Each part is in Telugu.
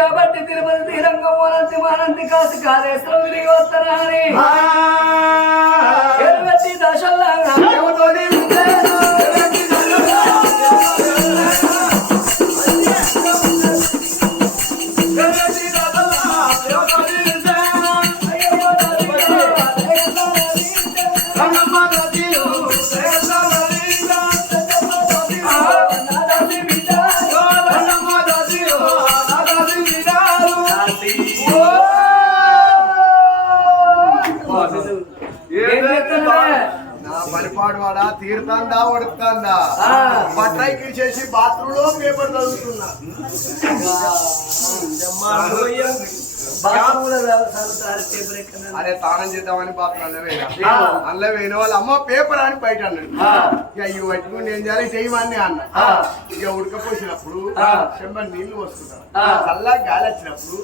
కాబట్టి తిరుపతి తీరంగం వనంతి మానంతి కాసి కాళేశ్వరం తిరిగి వస్తానని. దశల్లాగా తీరుతాందా ఉడుకుతాందా ఆ. బట్రాయి చేసి బాత్రూమ్లో పేపర్ చదువుతున్నా. అరే తానం చేద్దామని బాత్రూమ్ అందులో పోయిన వాళ్ళు అమ్మ పేపర్ అని బయట అన్నాడు. ఇక ఇవి పట్టుకుని ఏం చేయాలి చేయమని అన్న. ఇక ఉడకపోసినప్పుడు. చెంబ నీళ్ళు వస్తున్నాను ఆ. చల్లగా గాలి వచ్చినప్పుడు.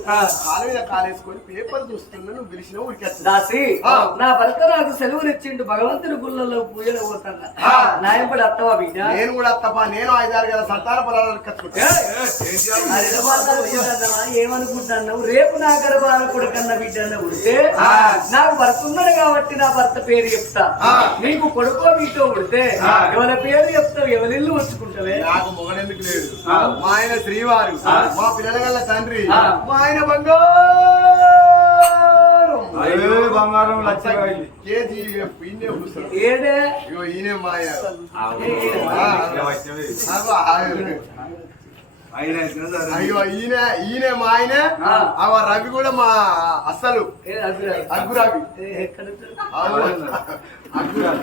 కాలు మీద కాలేసుకొని పేపర్ చూస్తున్నా నువ్వు పిలిచిన. నా భర్త నాకు సెలవునిచ్చిండు భగవంతుని గుళ్ళల్లో పూజలు పోతున్నా ఆ. నాయంపడి అత్తవా బిడ్డ నేను కూడా తప్ప నేను ఐదారు కదా సంతాన పొలాలు కట్టుకుంటా? ఏమనుకుంటున్నావు రేపు నా గర్భాన కొడుకన్న బిడ్డన్న ఉడితే. నాకు భర్త ఉన్నాడు కాబట్టి నా భర్త పేరు చెప్తా. నీకు కొడుకో మీతో ఉడితే. ఎవరి పేరు చెప్తావు ఎవరిల్లు వచ్చుకుంటావే నాకు మొగడెందుకు లేదు. మా ఆయన శ్రీవారు. మా పిల్లల గల్ల తండ్రి. మా ఆయన బంగారం బంగారం లక్ష. కేజీఎఫ్ ఈయనే కూర్చోడు. ఏడే ఇగో ఈయనే మా అయ్యో ఈయన ఈయనే మా ఆయన. ఆ. రవి కూడా మా అస్సలు. అగ్గు రవి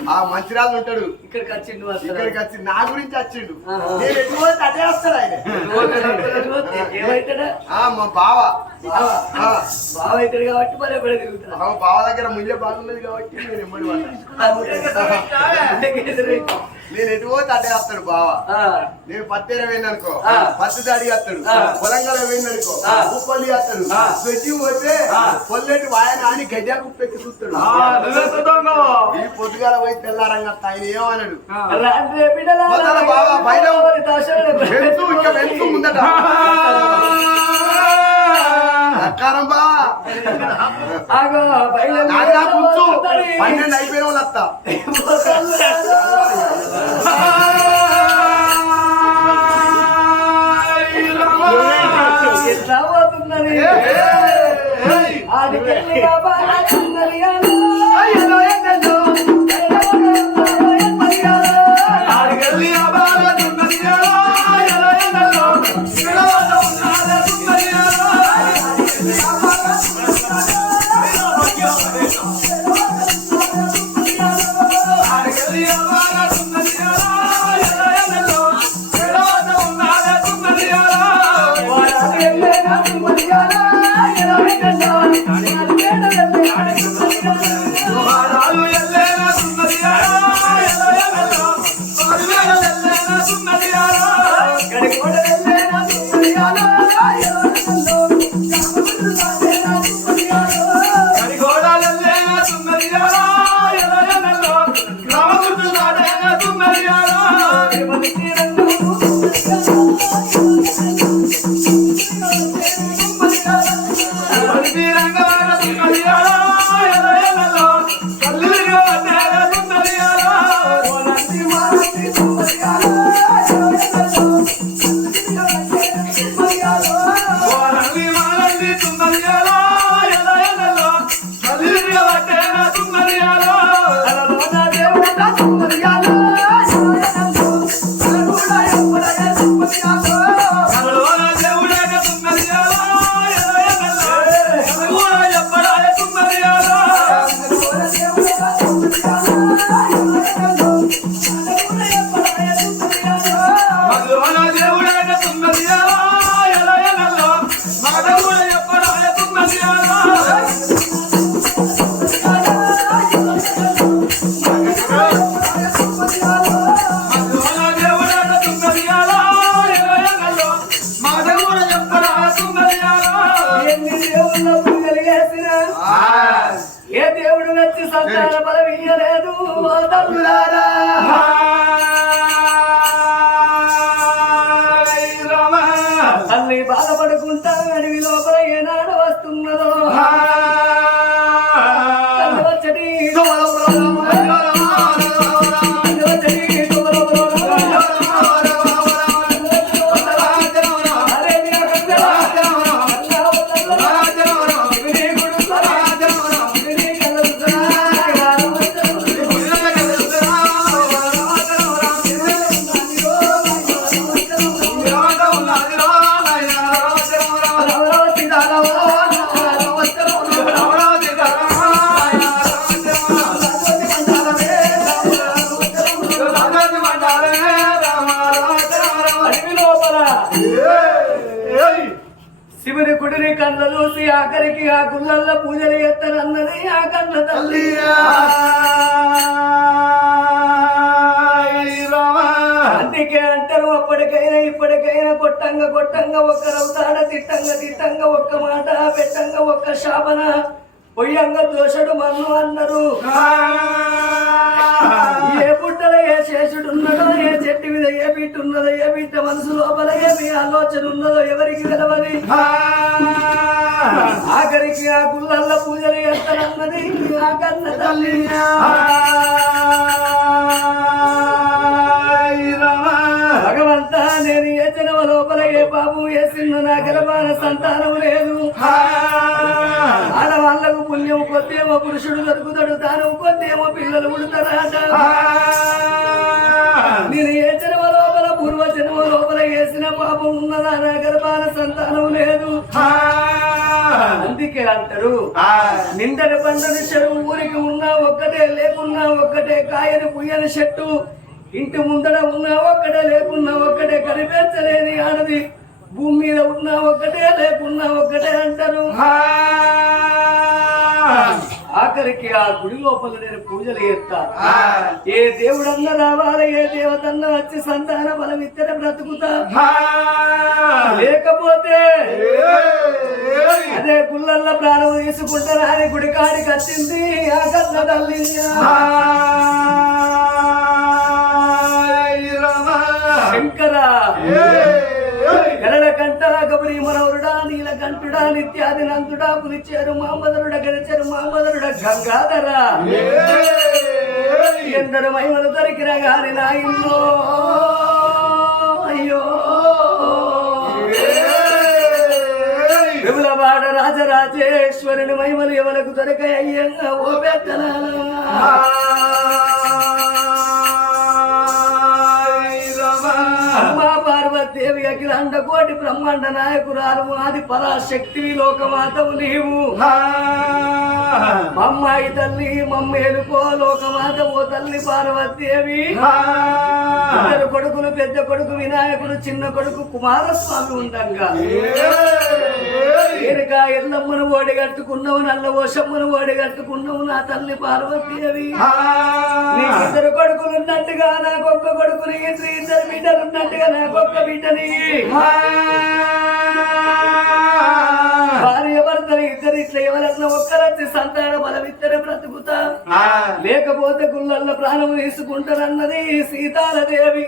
ఆ మంచిరాజు ఉంటాడు. ఇక్కడికి వచ్చిండు ఇక్కడికి వచ్చి నా గురించి వచ్చిండు. నేను అటే వస్తాడు ఆయన. మా బావ. బావ. అవుతాడు కాబట్టి మరి ఎక్కడ తిరుగుతాడు? బావ దగ్గర ముయ్య బాగున్నది కాబట్టి నేను ఎమ్మడి నేను ఎటు పోతే అటే వస్తాడు బావ. నేను పత్తేర వేయనుకో ఆ. పత్తి దాడి వస్తాడు. పొలంగల వేయనుకో ఆ. ఉప్పల్లి వస్తాడు ఆ. స్వెచ్చి పోతే. పొల్లెటి వాయన అని గడ్డ కుప్పెక్కి చూస్తాడు. పొద్దుగాల పోయి తెల్లారంగా ఆయన ఏమన్నాడు. ఎవరి దాశలను వెళ్తూ ఇంకా వెళ్తూ ముందట. అక్కారం బా. కూర్చో. పన్నెండు అయిపోయిన వాళ్ళు వస్తా ఎట్లా కొట్టంగా రౌతాడ తిట్టంగా తిట్టంగా ఒక్క మాట పెట్టంగా ఒక్క శాపన. పొయ్యంగ దోషడు మన్ను అన్నారు. ఏ పుట్టల ఏ శేషుడు ఉన్నదో ఏ చెట్టు మీద ఏ బిడ్డ ఉన్నదో ఏ బిట్ట మనసు లోపల ఏమి ఆలోచన ఉన్నదో ఎవరికి తెలవని ఆఖరికి ఆ గుళ్ళల్లో పూజలు చేస్తానన్నది ఆ కన్న తల్లి. నేను ఏ జనమ లోపల ఏ పాపం వేసిందో నా గర్భాన సంతానం లేదు. ఆడవాళ్ళకు పుణ్యం కొద్దేమో పురుషుడు దొరుకుతాడు దానం కొద్దేమో పిల్లలు పుడతారట నేను ఏ జన్మ లోపల పూర్వ జన్మ లోపల వేసిన పాపం ఉన్నదా? నా గర్భాన సంతానం లేదు. అందుకే అంటారు నిండని పండని చెరువు ఊరికి ఉన్నా ఒక్కటే లేకున్నా ఒక్కటే కాయని పుయ్యని చెట్టు ఇంటి ముందర ఉన్నా ఒక్కటే లేకున్నా ఒక్కటే కనిపించలేని ఆడది. భూమి మీద ఉన్నా ఒక్కటే లేకున్నా ఒక్కటే అంటారు. ఆఖరికి ఆ గుడి లోపల నేను పూజలు చేస్తా. ఏ దేవుడన్న రావాలి ఏ దేవతన్న వచ్చి సంతాన బలం ఇద్దర బ్రతుకుతా. లేకపోతే అదే గుళ్ళల్లో ప్రాణం తీసుకుంటారా అని గుడి కాడికి వచ్చింది ఆ కన్న తల్లి శంకర గరడ కంట గబరి మనవరుడా నీల కంఠుడా నిత్యాది నందుడా పులిచేరు మామదరుడ గడిచెరు మామదరుడ గంగాధర. ఎందరు మహిమలు దొరికిన గాని నా అయ్యో! విమలవాడ రాజరాజేశ్వరుని మహిమలు ఎవలకు దొరక అయ్యంగా ఓ అమ్మా అఖిలాండ కోటి బ్రహ్మాండ నాయకురాలు ఆది పరాశక్తివి లోకమాతవు నీవు. మమ్మాయి తల్లి మమ్మేలుకో లోకమాత ఓ తల్లి పార్వతీదేవి. ఇద్దరు కొడుకులు పెద్ద కొడుకు వినాయకుడు చిన్న కొడుకు కుమారస్వామి ఉండంగా. ఏనుక ఎల్లమ్మను ఓడి కట్టుకున్నావు నల్ల ఓషమ్మను ఓడి కట్టుకున్నావు నా తల్లి పార్వతీదేవి నీకు ఇద్దరు కొడుకులు ఉన్నట్టుగా నాకు ఒక్క కొడుకుని ఇద్దరు ఇద్దరు బిడ్డలు ఉన్నట్టుగా నాకు ఒక్క బిడ్డని. భార్య భర్తలు ఇద్దరు ఇట్లా ఎవరన్నా ఒక్కరొచ్చి సంతాన బలం ఇద్దరు బ్రతుకుతా లేకపోతే గుళ్ళల్లో ప్రాణం తీసుకుంటారన్నది సీతాలదేవి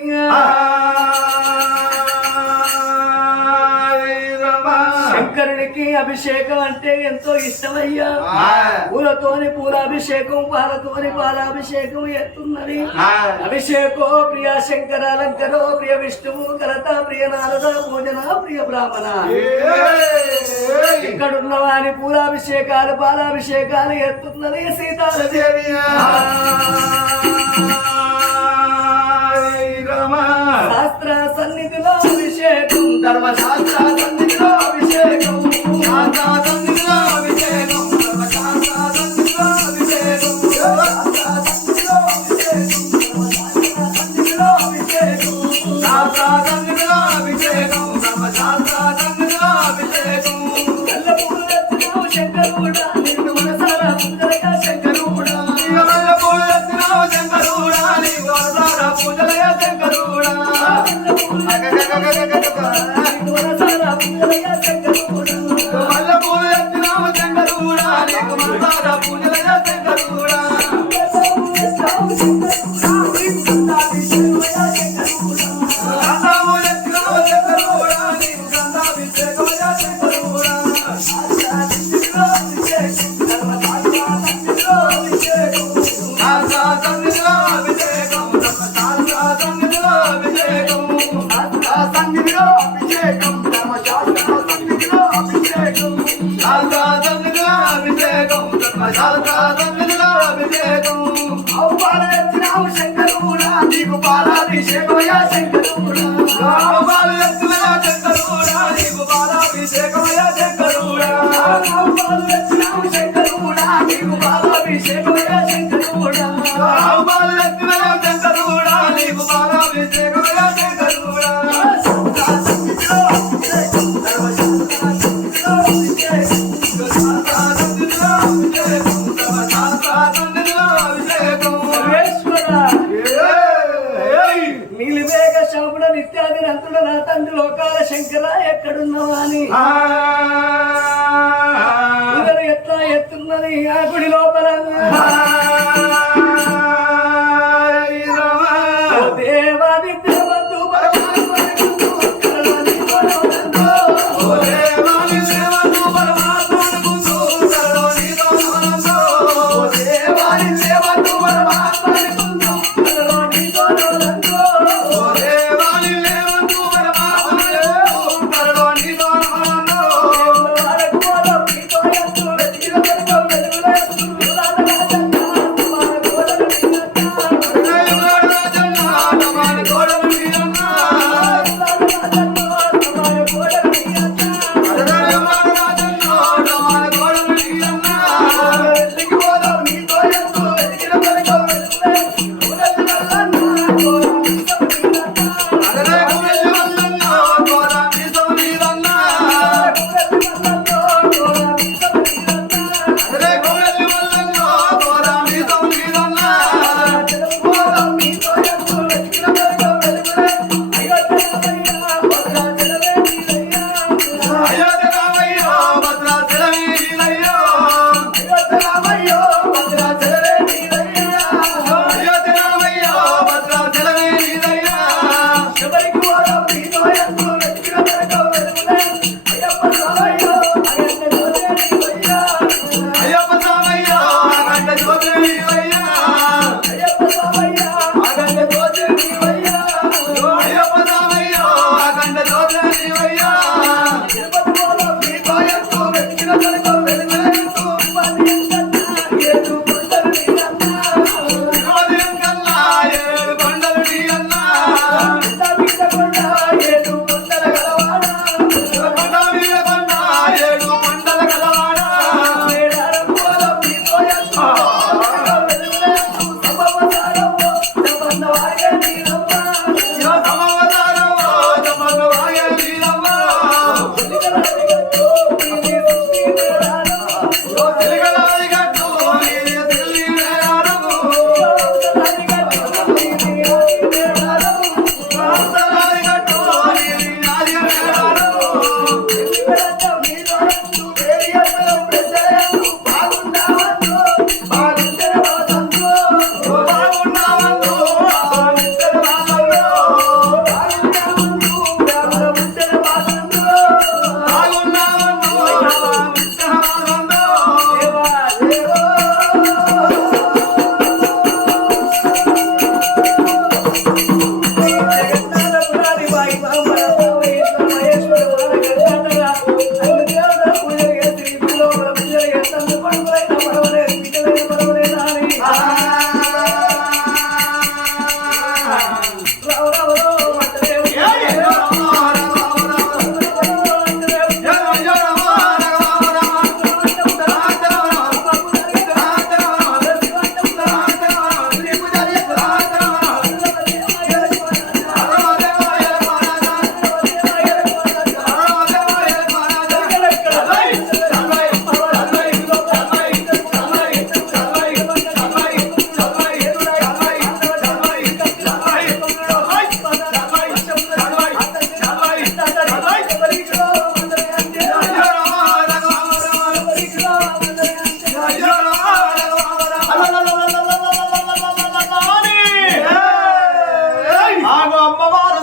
శంకరునికి అభిషేకం అంటే ఎంతో ఇష్టమయ్యా. పూలతోని పూలాభిషేకం పాలతోని పాలాభిషేకం ఎత్తున్నది. అభిషేకో ప్రియ శంకరాలంకరో ప్రియ విష్ణువు కలత ప్రియ నారద భోజన ప్రియ బ్రాహ్మణ. ఇక్కడున్న వారి పూలాభిషేకాలు పాలాభిషేకాలు ఎత్తున్నది సీతాలదేవి శాస్త్ర సన్నిధిలో అభిషేకం. ధర్మశాస్త్ర సన్నిధిలో Yes. లోకాల శంకర ఎక్కడున్నావా అని ఎట్లా ఎత్తున్నది? ఆ గుడి లోపల.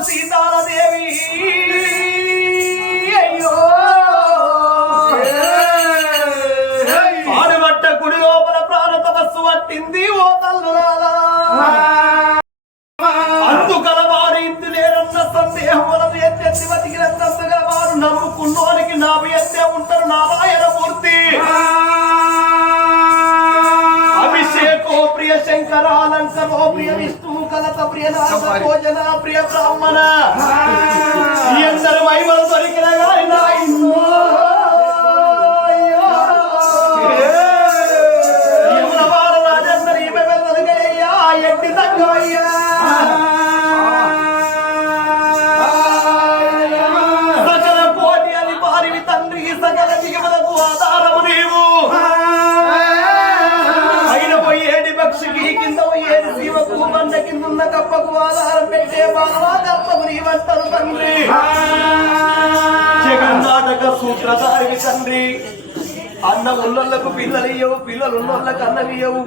సీతాలదేవి అయ్యో. గుడి లోపల ప్రాణ తపస్సు పట్టింది ఓ తల్లులాలా అందుకల వారు ఇంటి లేరన్న సందేహం వలన ఎత్తి బతికినంతగా వారు నమ్ముకున్నోనికి నాభి ఎత్తే ఉంటారు నారాయణ మూర్తి. అభిషేకో ప్రియ శంకరాలంకరో ప్రియ విష్ణు కలత ప్రియ భోజన ప్రియ బ్రాహ్మణ. ఎందరు మహిమలు దొరికిన నీవంటారు తండ్రి. జగన్నాటక సూత్రధారివి తండ్రి. అన్న ఉన్నోళ్ళకు పిల్లలియ్యవు పిల్లలు ఉన్నోళ్ళకు అన్నమియ్యవు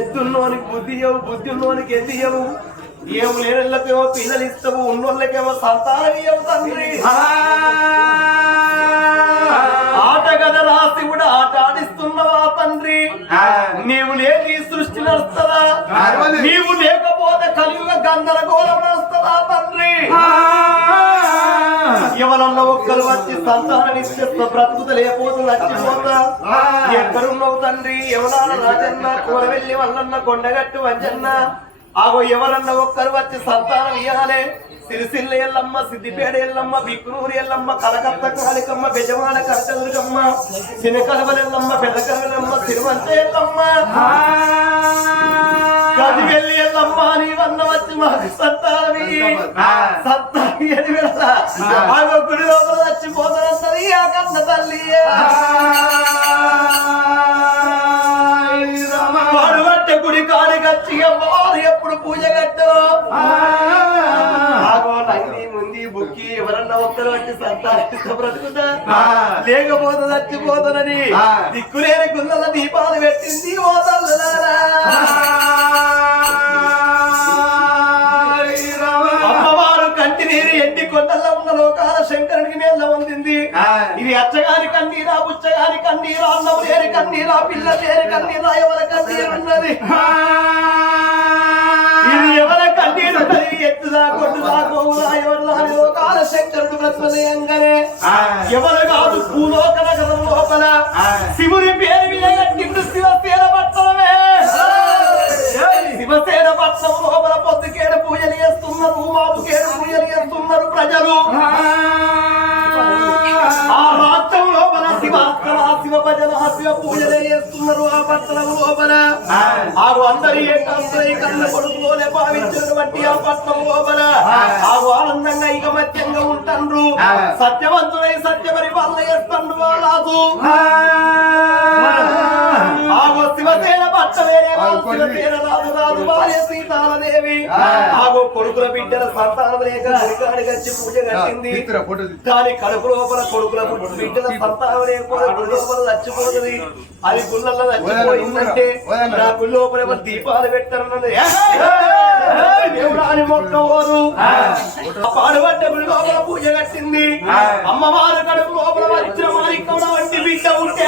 ఎద్దున్నోనికి బుద్ధి ఇయ్యవు బుద్ధి ఉన్నోనికి ఎద్దియ్యవు. ఏమి లేనోళ్ళకేమో పిల్లలు ఇస్తావు ఉన్నోళ్ళకేమో సంతానం ఇయ్యవు తండ్రి కూడా ఆట ఆడిస్తున్నవా తండ్రి నీవు లేని ఈ సృష్టి నడుస్తుందా? నీవు లేకపోతే కలియుగ గందరగోళం నడుస్తుందా తండ్రి? ఎవరన్నా ఒక్కరు వచ్చి సంతానం ఇస్తే బ్రతుకుత లేకపోతే నచ్చిపోతా ఎక్కడున్నావు తండ్రి? ఎవరన్నా రాజన్న కూరవెల్లి వల్లన్న కొండగట్టు వంజన్న. ఆగో ఎవరన్నా ఒక్కరు వచ్చి సంతానం ఇయ్యాలే సిరిసిల్ల ఎల్లమ్మ సిద్దిపేట ఎల్లమ్మ బిక్కునూరు ఎల్లమ్మ కలకత్త కాళికమ్మ బెజవాడ కరచదుర్గమ్మ చినకలవలెల్లమ్మ పెదకలవెల్లమ్మ తిరువంత ఎల్లమ్మ గదివెల్లి ఎల్లమ్మ నీవన్న వచ్చి మాకు సంతానమి సంతానమి అని వెళ్ళా గుడి లోపల చచ్చిపోతానంటది ఆ కన్న తల్లి. పడుబట్టే గుడి కాడి అమ్మవారు ఎప్పుడు పూజ కట్టు ఎవరన్నా ఒక్కరు వచ్చి సంతానిస్తే బ్రతుకుతా? లేకపోతే చచ్చిపోతానని దిక్కులేని గుండెల దీపాలు పెట్టింది ఓ తల్లులారా. అమ్మవారు కంటి నీరు ఎండి కొండల్లో ఉన్న లోకాల శంకరునికి మేళ్ళ పొందింది ఇది అచ్చగాని కన్నీరా బుచ్చగాని కన్నీరా అన్నం లేని కన్నీరా పిల్ల లేని కన్నీరా ఎవరి కన్నీరు ఉన్నది ఇది ఎవరి కన్నీరు ఉన్నది ఎత్తుదా కొట్టుదా గోవుదా ఎవరు లోకాల శంకరుడు బ్రతమయంగానే ఎవరు కాదు భూలోక నగరం లోపల శివుని పేరు మీద కట్టిండు శివసేన పట్టణమే శివసేన పట్నం లోపల పొద్దుకేడు పూజలు చేస్తున్నారు మాపుకేడు పూజలు చేస్తున్నారు ప్రజలు శివ భజన శివ పూజలు చేస్తున్నారు ఆ పట్టణం లోపల. ఆగు అందరి కన్న కొడుకులోనే భావించినటువంటి ఆ పట్నం లోపల. ఆగు ఆనందంగా ఐకమత్యంగా ఉంటండ్రు. సత్యవంతుడై సత్యమని వాళ్ళ చేస్తుండ్రు వాళ్ళకు ఆగో శివసేన సీతాలదేవి ఆగో కొడుకుల బిడ్డల సంతానం లేక గచ్చి పూజ కట్టింది. దాని కడుపు లోపల కొడుకుల బిడ్డల సంతానం లేకపోతే గుడి లోపల చచ్చిపోతుంది. అది గుళ్ళల్లో చచ్చిపోయిందంటే నా గుడి లోపల ఎవరు దీపాలు పెట్టారన్నది. పాడుబడ్డ గుడి లోపల పూజ కట్టింది. అమ్మవారు కడుపు లోపల వచ్చిన మారికం వంటి బిడ్డ ఉంటే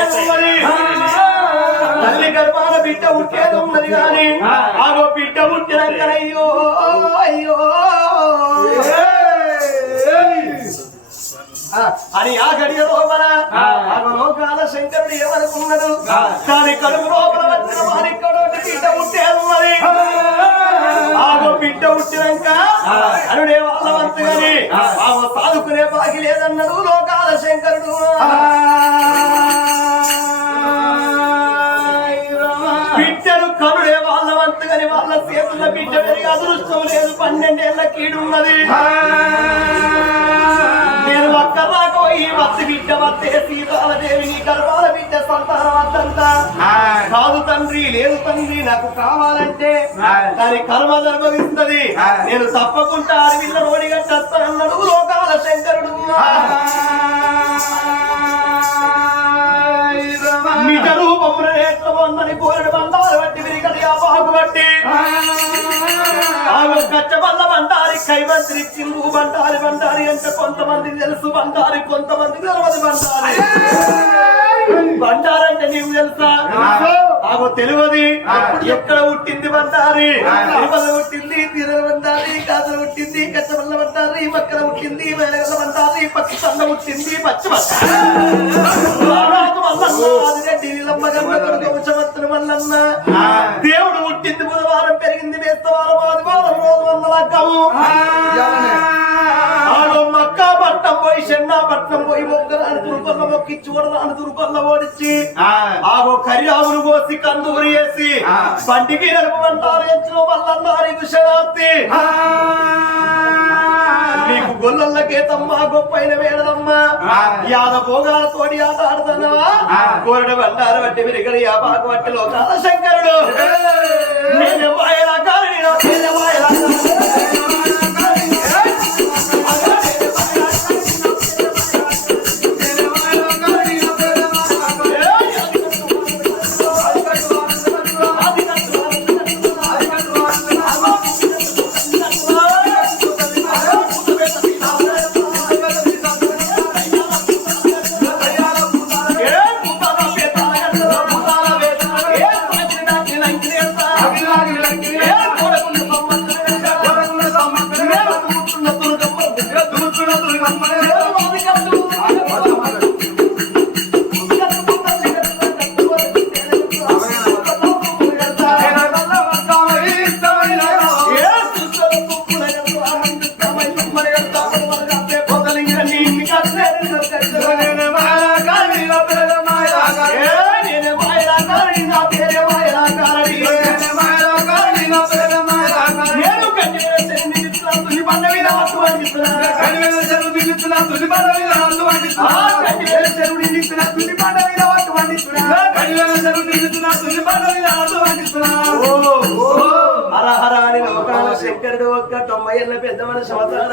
తల్లి గర్భాన బిడ్డ ఉట్టేది ఉన్నది గాని ఆగో బిడ్డ పుట్టినాక అయ్యో. అయ్యో అని ఆ గడియ లోపల ఆగో లోకాల శంకరుడు ఏమనుకున్నాడు? దాని కడుపు లోపల వచ్చిన మారికడు బిడ్డ పుట్టేది ఉన్నది. ఆగో బిడ్డ పుట్టినాక అరుడే వాళ్ళ వంతు గాని ఆగో సాదుకునే బాగి లేదన్నాడు లోకాల శంకరుడు. కనుడే వాళ్ళ వంతుగాని వాళ్ళ చేతుల బిడ్డ పెరిగి అదృష్టం లేదు. పన్నెండేళ్ళ కీడున్నది నేను ఒక్క దాకా పోయి వత్తి బిడ్డ వత్తే సీతాలదేవి నీ గర్భాల బిడ్డ సంతానం వద్దంతా కాదు తండ్రి లేదు తండ్రి నాకు కావాలంటే దాని కర్మ అనుభవిస్తుంది నేను తప్పకుండా అడవిలో రోడిగా చేస్తానన్నాడు లోకాల శంకరుడు. ఆమె గచ్చబల్ల బండారి కైమంత్రి చిందు బండారి బండారి అంటే కొంతమంది తెలుసు బండారి కొంతమంది తెలవదు బండారి. బండారంటే నీకు తెలుసా. ఆమె తెలియదు. ఎక్కడ పుట్టింది బండారి? తిరుమల పుట్టింది తిరుమల బండారి కాదలు పుట్టింది కచ్చమల్ల బండారి పక్కన పుట్టింది వేలగల బండారి పచ్చి సన్న పుట్టింది పచ్చి దేవుడు పుట్టింది బుధవారం పెరిగింది వేస్తవారం ఆదివారం రోజు వందల పోయి పోయి మొక్కరాని దురుకొల్ల మొక్కిచ్చి కొడరాని దురుకొల్ల ఓడించి ఆగో కరియావులు పోసి కందూరి వేసి బండికి నలుపుమంటారు ఎంచిన వల్లన్నారు ఇది శరాబ్ది నీకు గొల్లలకేతమ్మా గొప్పైన వేడదమ్మా యాద భోగాల తోడి ఆట ఆడుతున్నావా కోరడ బండారు బట్టి విరిగడి ఆ బాగు బట్టి లోకాల శంకరుడు. నేను మాయలా కారణి నేను మాయలా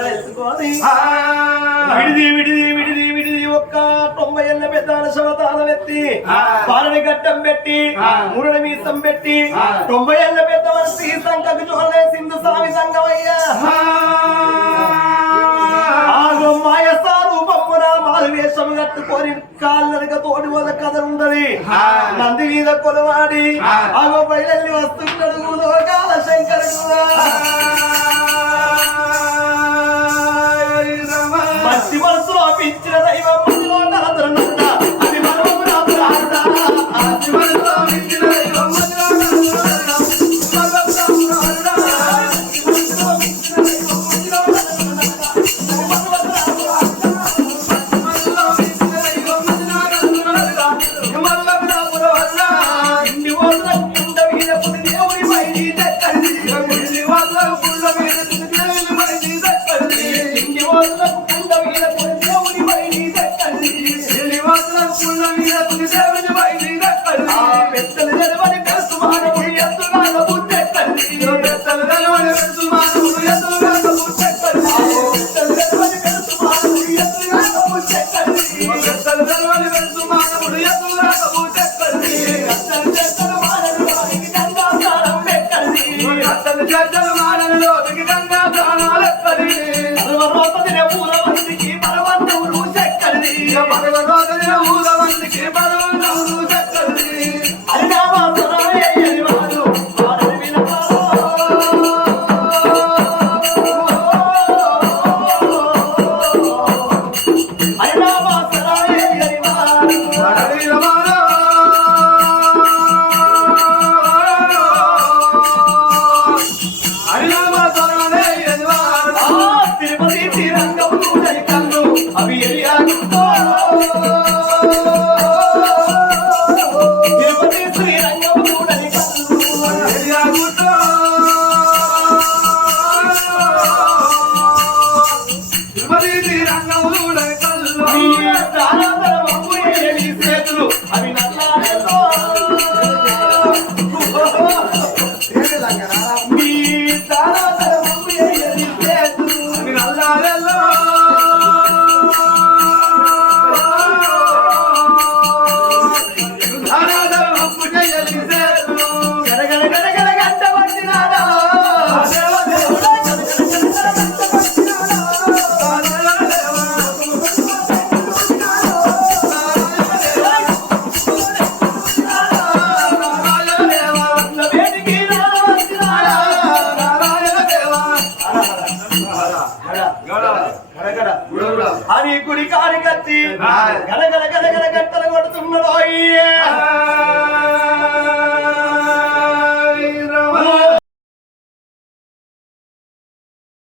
ఎత్తుకొని. విడిది విడిది విడిది విడిది ఒక్క తొంభై ఏళ్ళ పెద్ద మనిషి అవతారం ఎత్తి పాలని గడ్డం పెట్టి మురడి మీసం పెట్టి తొంభై ఏళ్ళ పెద్ద మనిషి సంకకు చూడలే సింధు స్వామి సంగమయ్యా. ఆగో మాయసా రూపమున మారువేషం కట్టుకొని కాళ్ళనక తోడి వాళ్ళ కథ ఉండదు నంది మీద కొలవాడి ఆగో బయలెల్లి వస్తున్నాడు శంకరుడు మంచి మనసులో అపించిన దైవం మనలో నరదరనంట అది మనము రాత మంచి